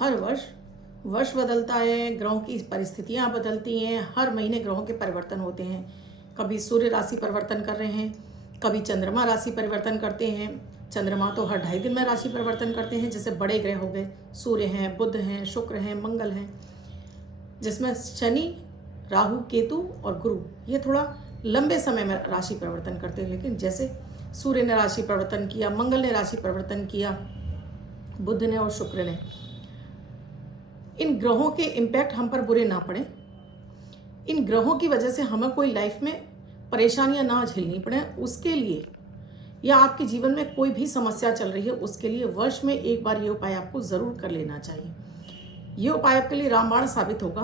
हर वर्ष वर्ष बदलता है, ग्रहों की परिस्थितियाँ बदलती हैं, हर महीने ग्रहों के परिवर्तन होते हैं। कभी सूर्य राशि परिवर्तन कर रहे हैं, कभी चंद्रमा राशि परिवर्तन करते हैं। चंद्रमा तो हर 2.5 दिन में राशि परिवर्तन करते हैं। जैसे बड़े ग्रह हो गए, सूर्य हैं, बुध हैं, शुक्र हैं, मंगल हैं, जिसमें शनि, राहु, केतु और गुरु ये थोड़ा लंबे समय में राशि परिवर्तन करते हैं। लेकिन जैसे सूर्य ने राशि परिवर्तन किया, मंगल ने राशि परिवर्तन किया, बुध ने और शुक्र ने, इन ग्रहों के इम्पैक्ट हम पर बुरे ना पड़े, इन ग्रहों की वजह से हमें कोई लाइफ में परेशानियां ना झेलनी पड़े, उसके लिए या आपके जीवन में कोई भी समस्या चल रही है उसके लिए वर्ष में एक बार ये उपाय आपको ज़रूर कर लेना चाहिए। ये उपाय आपके लिए रामबाण साबित होगा।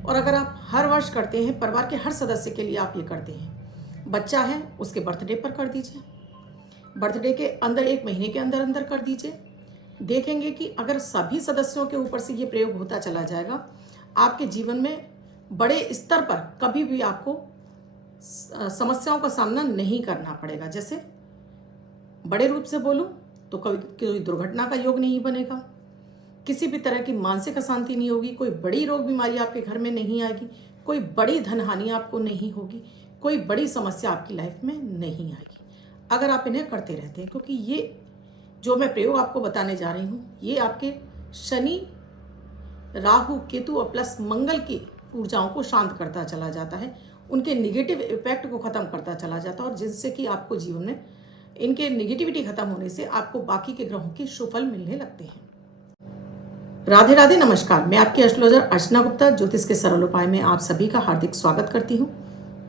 और अगर आप हर वर्ष करते हैं, परिवार के हर सदस्य के लिए आप ये करते हैं, बच्चा है उसके बर्थडे पर कर दीजिए, बर्थडे के अंदर 1 महीने के अंदर अंदर कर दीजिए। देखेंगे कि अगर सभी सदस्यों के ऊपर से ये प्रयोग होता चला जाएगा, आपके जीवन में बड़े स्तर पर कभी भी आपको समस्याओं का सामना नहीं करना पड़ेगा। जैसे बड़े रूप से बोलूं तो कभी कोई दुर्घटना का योग नहीं बनेगा, किसी भी तरह की मानसिक अशांति नहीं होगी, कोई बड़ी रोग बीमारी आपके घर में नहीं आएगी, कोई बड़ी धन हानि आपको नहीं होगी, कोई बड़ी समस्या आपकी लाइफ में नहीं आएगी अगर आप इन्हें करते रहते हैं। क्योंकि ये जो मैं प्रयोग आपको बताने जा रही हूँ, ये आपके शनि, राहु, केतु और प्लस मंगल की ऊर्जाओं को शांत करता चला जाता है, उनके निगेटिव इफेक्ट को ख़त्म करता चला जाता है, और जिससे कि आपको जीवन में इनके निगेटिविटी खत्म होने से आपको बाकी के ग्रहों के शुभ फल मिलने लगते हैं। राधे राधे, नमस्कार। मैं आपकी एस्ट्रोलॉजर अर्चना गुप्ता ज्योतिष के सरल उपाय में आप सभी का हार्दिक स्वागत करती हूँ।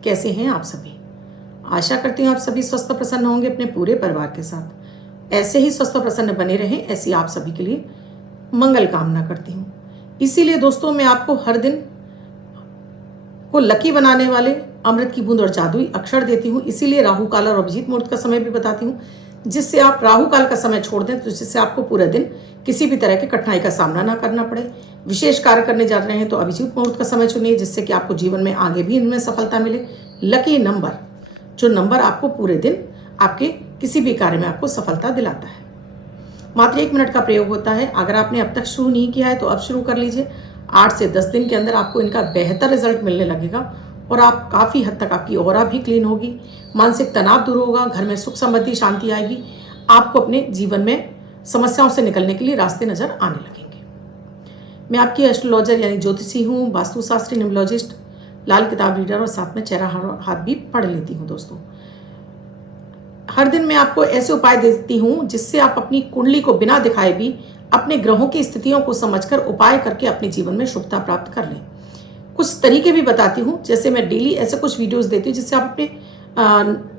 कैसे हैं आप सभी? आशा करती हूँ आप सभी स्वस्थ प्रसन्न होंगे अपने पूरे परिवार के साथ। ऐसे ही स्वस्थ प्रसन्न बने रहें, ऐसी आप सभी के लिए मंगल कामना करती हूँ। इसीलिए दोस्तों, मैं आपको हर दिन को लकी बनाने वाले अमृत की बूंद और जादुई अक्षर देती हूँ। इसीलिए राहु काल और अभिजीत मुहूर्त का समय भी बताती हूँ, जिससे आप राहु काल का समय छोड़ दें, तो जिससे आपको पूरा दिन किसी भी तरह की कठिनाई का सामना ना करना पड़े। विशेष कार्य करने जा रहे हैं तो अभिजीत मुहूर्त का समय चुनिए, जिससे कि आपको जीवन में आगे भी इनमें सफलता मिले। लकी नंबर, जो नंबर आपको पूरे दिन आपके किसी भी कार्य में आपको सफलता दिलाता है। मात्र 1 मिनट का प्रयोग होता है। अगर आपने अब तक शुरू नहीं किया है तो अब शुरू कर लीजिए। 8 से 10 दिन के अंदर आपको इनका बेहतर रिजल्ट मिलने लगेगा और आप काफ़ी हद तक आपकी ऑरा भी क्लीन होगी, मानसिक तनाव दूर होगा, घर में सुख समृद्धि शांति आएगी, आपको अपने जीवन में समस्याओं से निकलने के लिए रास्ते नजर आने लगेंगे। मैं आपकी एस्ट्रोलॉजर यानी ज्योतिषी हूँ, वास्तुशास्त्री, न्यूमरोलॉजिस्ट, लाल किताब रीडर और साथ में चेहरा हाथ भी पढ़ लेती हूँ। दोस्तों, हर दिन मैं आपको ऐसे उपाय देती हूँ जिससे आप अपनी कुंडली को बिना दिखाए भी अपने ग्रहों की स्थितियों को समझकर उपाय करके अपने जीवन में शुभता प्राप्त कर लें। कुछ तरीके भी बताती हूँ, जैसे मैं डेली ऐसे कुछ वीडियोस देती हूँ जिससे आप अपने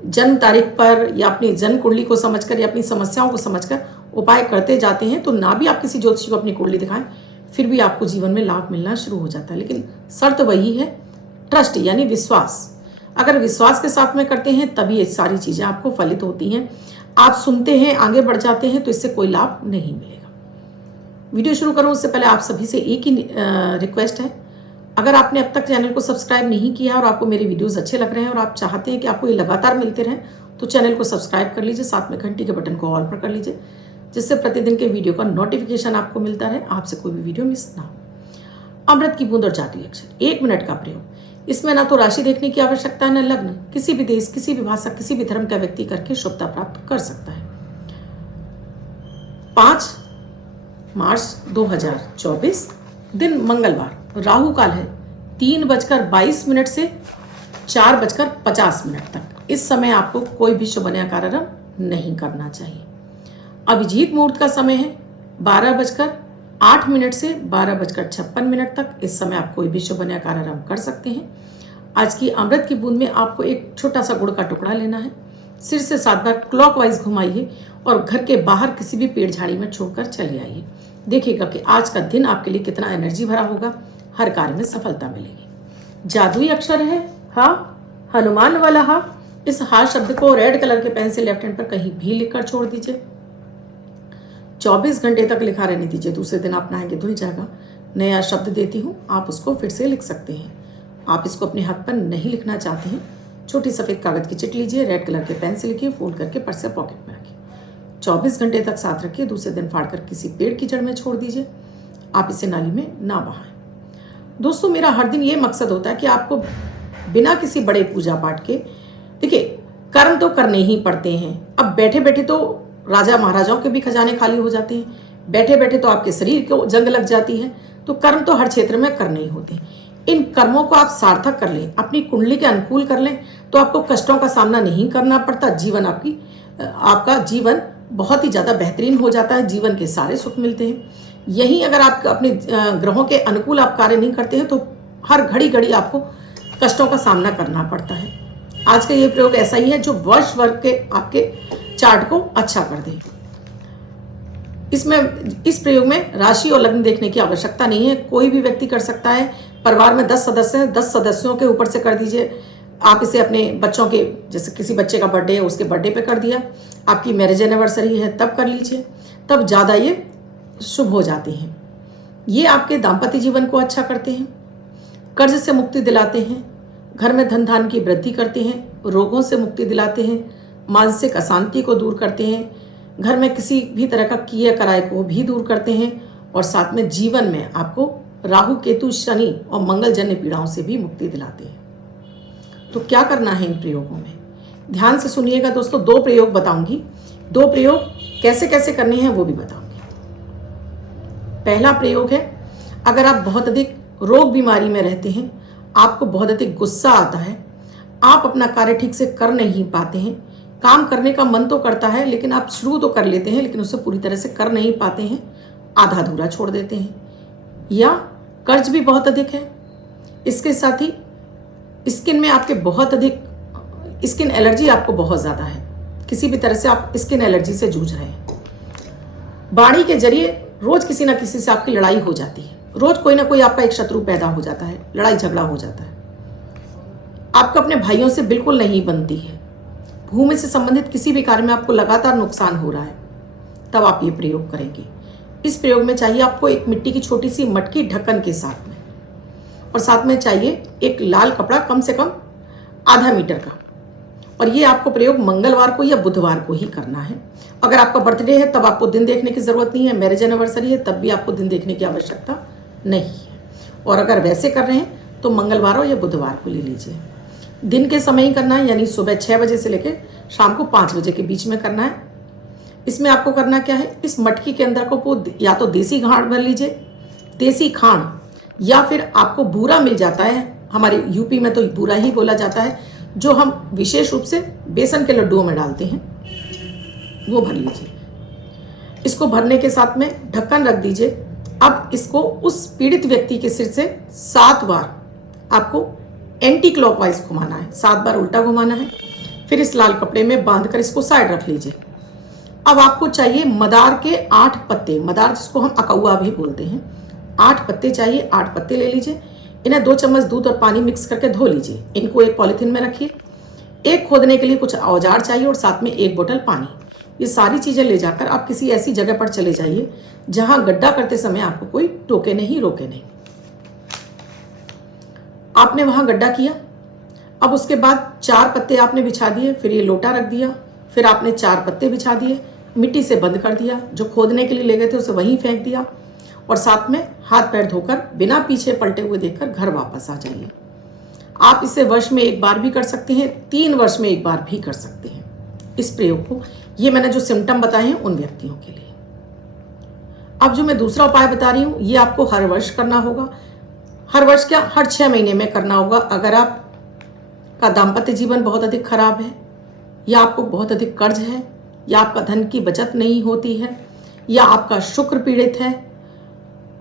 जन्म तारीख पर या अपनी जन्म कुंडली को समझकर या अपनी समस्याओं को समझकर उपाय करते जाते हैं। तो ना भी आप किसी ज्योतिषी को अपनी कुंडली दिखाएं, फिर भी आपको जीवन में लाभ मिलना शुरू हो जाता है। लेकिन शर्त वही है, ट्रस्ट यानी विश्वास। अगर विश्वास के साथ में करते हैं तभी ये सारी चीज़ें आपको फलित होती हैं। आप सुनते हैं, आगे बढ़ जाते हैं, तो इससे कोई लाभ नहीं मिलेगा। वीडियो शुरू करूँ उससे पहले आप सभी से एक ही रिक्वेस्ट है, अगर आपने अब तक चैनल को सब्सक्राइब नहीं किया और आपको मेरे वीडियोस अच्छे लग रहे हैं और आप चाहते हैं कि आपको ये लगातार मिलते रहें, तो चैनल को सब्सक्राइब कर लीजिए, साथ में घंटी के बटन को ऑल पर कर लीजिए, जिससे प्रतिदिन के वीडियो का नोटिफिकेशन आपको मिलता रहे, आपसे कोई भी वीडियो मिस ना हो। अमृत की बूंद और जादुई अक्षर, 1 मिनट का प्रयोग। इसमें ना तो राशि देखने की आवश्यकता है, न लग्न। किसी भी देश, किसी भी भाषा, किसी भी धर्म का व्यक्ति करके शुभता प्राप्त कर सकता है। 5 मार्च 2024, दिन मंगलवार, राहु काल है 3:22 से 4:50 तक। इस समय आपको कोई भी शुभ कार्यक्रम नहीं करना चाहिए। अभिजीत मुहूर्त का समय है 12:08 से 12:56 तक। इस समय आप कोई भी शुभ कार्यक्रम कर सकते हैं। आज की अमृत की बूंद में आपको एक छोटा सा गुड़ का टुकड़ा लेना है, सिर से 7 बार क्लॉकवाइज घुमाइए और घर के बाहर किसी भी पेड़ झाड़ी में छोड़कर चले आइए। देखिएगा कि आज का दिन आपके लिए कितना एनर्जी भरा होगा, हर कार्य में सफलता मिलेगी। जादुई अक्षर है हा, हनुमान वाला हा। इस हा शब्द को रेड कलर के पेन से लेफ्ट हैंड पर कहीं भी लिखकर छोड़ दीजिए। 24 घंटे तक लिखा रहने दीजिए, दूसरे दिन आप नहाएंगे धुल जाएगा। नया शब्द देती हूँ, आप उसको फिर से लिख सकते हैं। आप इसको अपने हाथ पर नहीं लिखना चाहते हैं, छोटी सफ़ेद कागज़ की चिट लीजिए, रेड कलर के पेन से लिखिए, फोल्ड करके पर्स या पॉकेट में रखिए। 24 घंटे तक साथ रखिए, दूसरे दिन फाड़कर किसी पेड़ की जड़ में छोड़ दीजिए। आप इसे नाली में ना बहाएं। दोस्तों, मेरा हर दिन ये मकसद होता है कि आपको बिना किसी बड़े पूजा पाठ के, देखिए कर्म तो करने ही पड़ते हैं। अब बैठे बैठे तो राजा महाराजाओं के भी खजाने खाली हो जाते हैं, बैठे बैठे तो आपके शरीर को जंग लग जाती है। तो कर्म तो हर क्षेत्र में करने ही होते हैं। इन कर्मों को आप सार्थक कर लें, अपनी कुंडली के अनुकूल कर लें, तो आपको कष्टों का सामना नहीं करना पड़ता। आपका जीवन बहुत ही ज़्यादा बेहतरीन हो जाता है, जीवन के सारे सुख मिलते हैं। यही अगर आप अपने ग्रहों के अनुकूल आप कार्य नहीं करते हैं तो हर घड़ी घड़ी आपको कष्टों का सामना करना पड़ता है। आज का ये प्रयोग ऐसा ही है जो वर्ष भर के आपके चार्ट को अच्छा कर दे। इस प्रयोग में राशि और लग्न देखने की आवश्यकता नहीं है, कोई भी व्यक्ति कर सकता है। परिवार में 10 सदस्य हैं, 10 सदस्यों के ऊपर से कर दीजिए। आप इसे अपने बच्चों के, जैसे किसी बच्चे का बर्थडे है उसके बर्थडे पे कर दिया, आपकी मैरिज एनिवर्सरी है तब कर लीजिए, तब ज़्यादा ये शुभ हो जाते हैं। ये आपके दाम्पत्य जीवन को अच्छा करते हैं, कर्ज से मुक्ति दिलाते हैं, घर में धन धान की वृद्धि करते हैं, रोगों से मुक्ति दिलाते हैं, मानसिक अशांति को दूर करते हैं, घर में किसी भी तरह का किए कराए को भी दूर करते हैं, और साथ में जीवन में आपको राहु केतु शनि और मंगल जन्य पीड़ाओं से भी मुक्ति दिलाते हैं। तो क्या करना है इन प्रयोगों में, ध्यान से सुनिएगा दोस्तों। 2 प्रयोग बताऊंगी, 2 प्रयोग कैसे कैसे करने हैं वो भी बताऊंगी। पहला प्रयोग है, अगर आप बहुत अधिक रोग बीमारी में रहते हैं, आपको बहुत अधिक गुस्सा आता है, आप अपना कार्य ठीक से कर नहीं पाते हैं, काम करने का मन तो करता है लेकिन आप शुरू तो कर लेते हैं लेकिन उसे पूरी तरह से कर नहीं पाते हैं, आधा अधूरा छोड़ देते हैं, या कर्ज भी बहुत अधिक है, इसके साथ ही स्किन में आपके बहुत अधिक स्किन एलर्जी आपको बहुत ज़्यादा है, किसी भी तरह से आप स्किन एलर्जी से जूझ रहे हैं, वाणी के जरिए रोज किसी ना किसी से आपकी लड़ाई हो जाती है, रोज कोई ना कोई आपका एक शत्रु पैदा हो जाता है, लड़ाई झगड़ा हो जाता है, आपको अपने भाइयों से बिल्कुल नहीं बनती है, भूमि से संबंधित किसी भी कार्य में आपको लगातार नुकसान हो रहा है, तब आप ये प्रयोग करेंगे। इस प्रयोग में चाहिए आपको एक मिट्टी की छोटी सी मटकी ढक्कन के साथ में, और साथ में चाहिए एक लाल कपड़ा कम से कम आधा मीटर का, और ये आपको प्रयोग मंगलवार को या बुधवार को ही करना है। अगर आपका बर्थडे है तब आपको दिन देखने की ज़रूरत नहीं है, मैरिज एनिवर्सरी है तब भी आपको दिन देखने की आवश्यकता नहीं है, और अगर वैसे कर रहे हैं तो मंगलवार या बुधवार को ले लीजिए। दिन के समय ही करना है, यानी सुबह 6 बजे से लेकर शाम को 5 बजे के बीच में करना है। इसमें आपको करना क्या है, इस मटकी के अंदर को या तो देसी खांड भर लीजिए, देसी खांड, या फिर आपको बूरा मिल जाता है, हमारे यूपी में तो बूरा ही बोला जाता है, जो हम विशेष रूप से बेसन के लड्डुओं में डालते हैं, वो भर लीजिए। इसको भरने के साथ में ढक्कन रख दीजिए। अब इसको उस पीड़ित व्यक्ति के सिर से 7 बार आपको एंटी क्लॉकवाइज घुमाना है, 7 बार उल्टा घुमाना है, फिर इस लाल कपड़े में बांधकर इसको साइड रख लीजिए। अब आपको चाहिए मदार के 8 पत्ते, मदार जिसको हम अकौआ भी बोलते हैं, 8 पत्ते चाहिए, 8 पत्ते ले लीजिए। इन्हें 2 चम्मच दूध और पानी मिक्स करके धो लीजिए। इनको एक पॉलीथीन में रखिए। एक खोदने के लिए कुछ औजार चाहिए और साथ में 1 बोतल पानी। ये सारी चीज़ें ले जाकर आप किसी ऐसी जगह पर चले जाइए जहां गड्ढा करते समय आपको कोई टोके नहीं, रोके नहीं। आपने वहां गड्ढा किया, अब उसके बाद 4 पत्ते आपने बिछा दिए, फिर ये लोटा रख दिया, फिर आपने 4 पत्ते बिछा दिए, मिट्टी से बंद कर दिया, जो खोदने के लिए ले गए थे उसे वहीं फेंक दिया, और साथ में हाथ पैर धोकर बिना पीछे पलटे हुए देखकर घर वापस आ जाइए। आप इसे वर्ष में 1 बार भी कर सकते हैं, 3 वर्ष में 1 बार भी कर सकते हैं इस प्रयोग को। ये मैंने जो सिम्टम बताए हैं उन व्यक्तियों के लिए। अब जो मैं दूसरा उपाय बता रही हूँ, ये आपको हर वर्ष करना होगा। हर वर्ष क्या, हर 6 महीने में करना होगा। अगर आपका दाम्पत्य जीवन बहुत अधिक खराब है, या आपको बहुत अधिक कर्ज है, या आपका धन की बचत नहीं होती है, या आपका शुक्र पीड़ित है,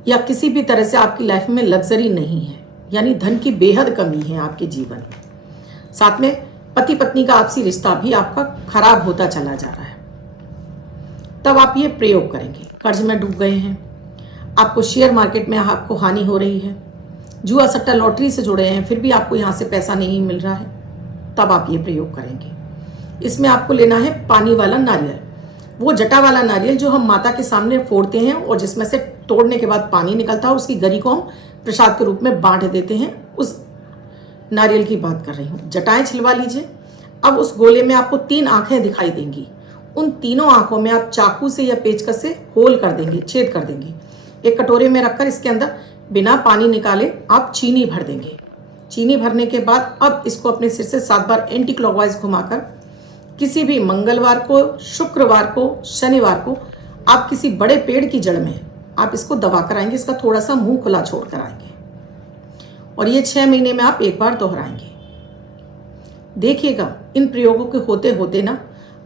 या किसी भी तरह से आपकी लाइफ में लग्जरी नहीं है, यानी धन की बेहद कमी है आपके जीवन में, साथ में पति पत्नी का आपसी रिश्ता भी आपका खराब होता चला जा रहा है, तब आप ये प्रयोग करेंगे। कर्ज में डूब गए हैं, आपको शेयर मार्केट में आपको हानि हो रही है, जुआ सट्टा लॉटरी से जुड़े हैं, फिर भी आपको यहाँ से पैसा नहीं मिल रहा है, तब आप ये प्रयोग करेंगे। इसमें आपको लेना है पानी वाला नारियल, वो जटा वाला नारियल जो हम माता के सामने फोड़ते हैं और जिसमें से तोड़ने के बाद पानी निकलता है, और उसकी गरी को हम प्रसाद के रूप में बांट देते हैं, उस नारियल की बात कर रही हूँ। जटाएं छिलवा लीजिए। अब उस गोले में आपको 3 आंखें दिखाई देंगी। उन तीनों आंखों में आप चाकू से या पेचकस से होल कर देंगे, छेद कर देंगे। एक कटोरे में रखकर इसके अंदर बिना पानी निकाले आप चीनी भर देंगे। चीनी भरने के बाद अब इसको अपने सिर से 7 बार एंटी क्लॉकवाइज घुमाकर किसी भी मंगलवार को, शुक्रवार को, शनिवार को आप किसी बड़े पेड़ की जड़ में आप इसको दबा कर आएंगे। इसका थोड़ा सा मुंह खुला छोड़ कर आएंगे और ये 6 महीने में आप एक बार दोहराएंगे। देखिएगा इन प्रयोगों के होते होते ना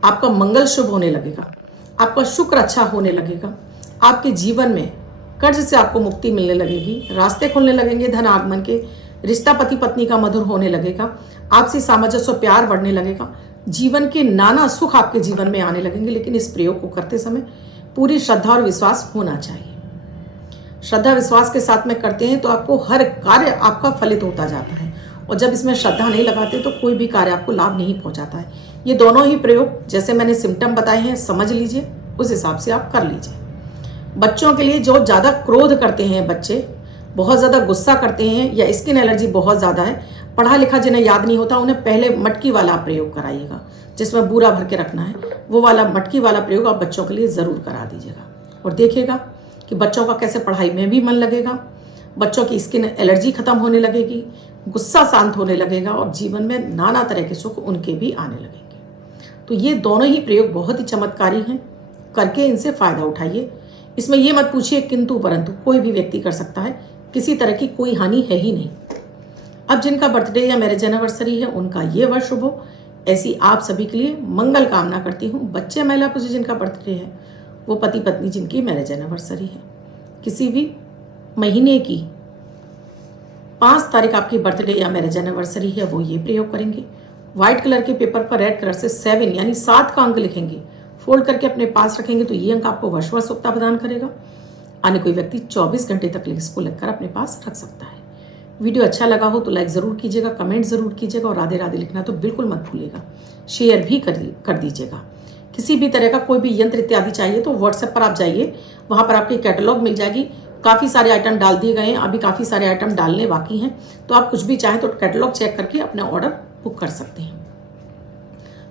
आपका मंगल शुभ होने लगेगा, आपका शुक्र अच्छा होने लगेगा, आपके जीवन में कर्ज से आपको मुक्ति मिलने लगेगी, रास्ते खुलने लगेंगे धन आगमन के, रिश्ता पति पत्नी का मधुर होने लगेगा, आपसी सामंजस्य और प्यार बढ़ने लगेगा, जीवन के नाना सुख आपके जीवन में आने लगेंगे। लेकिन इस प्रयोग को करते समय पूरी श्रद्धा और विश्वास होना चाहिए। श्रद्धा विश्वास के साथ में करते हैं तो आपको हर कार्य आपका फलित होता जाता है, और जब इसमें श्रद्धा नहीं लगाते तो कोई भी कार्य आपको लाभ नहीं पहुंचाता है। ये दोनों ही प्रयोग जैसे मैंने सिम्टम बताए हैं समझ लीजिए, उस हिसाब से आप कर लीजिए। बच्चों के लिए जो ज़्यादा क्रोध करते हैं, बच्चे बहुत ज़्यादा गुस्सा करते हैं या स्किन एलर्जी बहुत ज़्यादा है, पढ़ा लिखा जिन्हें याद नहीं होता, उन्हें पहले मटकी वाला प्रयोग कराइएगा जिसमें बूरा भर के रखना है। वो वाला मटकी वाला प्रयोग आप बच्चों के लिए ज़रूर करा दीजिएगा और देखिएगा कि बच्चों का कैसे पढ़ाई में भी मन लगेगा, बच्चों की स्किन एलर्जी खत्म होने लगेगी, गुस्सा शांत होने लगेगा और जीवन में नाना तरह के सुख उनके भी आने लगेंगे। तो ये दोनों ही प्रयोग बहुत ही चमत्कारी हैं, करके इनसे फ़ायदा उठाइए। इसमें ये मत पूछिए किंतु परंतु, कोई भी व्यक्ति कर सकता है, किसी तरह की कोई हानि है ही नहीं। अब जिनका बर्थडे या मैरिज एनिवर्सरी है उनका ये वर्ष शुभ हो, ऐसी आप सभी के लिए मंगल कामना करती हूँ। बच्चे महिला पुरुष जिनका बर्थडे है, वो पति पत्नी जिनकी मैरिज एनिवर्सरी है, किसी भी महीने की 5 तारीख आपकी बर्थडे या मैरिज एनिवर्सरी है, वो ये प्रयोग करेंगे। व्हाइट कलर के पेपर पर रेड कलर से 7 यानी 7 का अंक लिखेंगे, फोल्ड करके अपने पास रखेंगे तो ये अंक आपको वर्ष सुखता प्रदान करेगा। अन्य कोई व्यक्ति 24 घंटे तक इसको लिखकर अपने पास रख सकता है। वीडियो अच्छा लगा हो तो लाइक ज़रूर कीजिएगा, कमेंट ज़रूर कीजिएगा और राधे राधे लिखना तो बिल्कुल मत भूलिएगा। शेयर भी कर दीजिएगा। किसी भी तरह का कोई भी यंत्र इत्यादि चाहिए तो व्हाट्सएप पर आप जाइए, वहाँ पर आपकी कैटलॉग मिल जाएगी। काफ़ी सारे आइटम डाल दिए गए हैं, अभी काफ़ी सारे आइटम डालने बाकी हैं, तो आप कुछ भी चाहें तो कैटलॉग चेक करके अपना ऑर्डर बुक कर सकते हैं।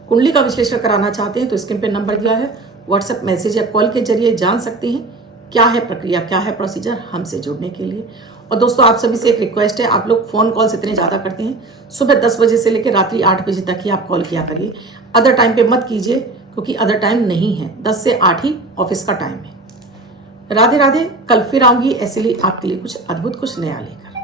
कुंडली का विश्लेषण कराना चाहते हैं तो स्क्रीन पे नंबर दिया है, व्हाट्सएप मैसेज या कॉल के जरिए जान सकते हैं क्या है प्रक्रिया, क्या है प्रोसीजर हमसे जुड़ने के लिए। और दोस्तों आप सभी से एक रिक्वेस्ट है, आप लोग फ़ोन कॉल्स इतने ज़्यादा करते हैं, सुबह 10 बजे से लेकर रात्रि 8 बजे तक ही आप कॉल किया करिए, अदर टाइम पे मत कीजिए क्योंकि अदर टाइम नहीं है, 10 से 8 ही ऑफिस का टाइम है। राधे राधे। कल फिर आऊँगी ऐसे लिए आपके लिए कुछ अद्भुत, कुछ नया लेकर।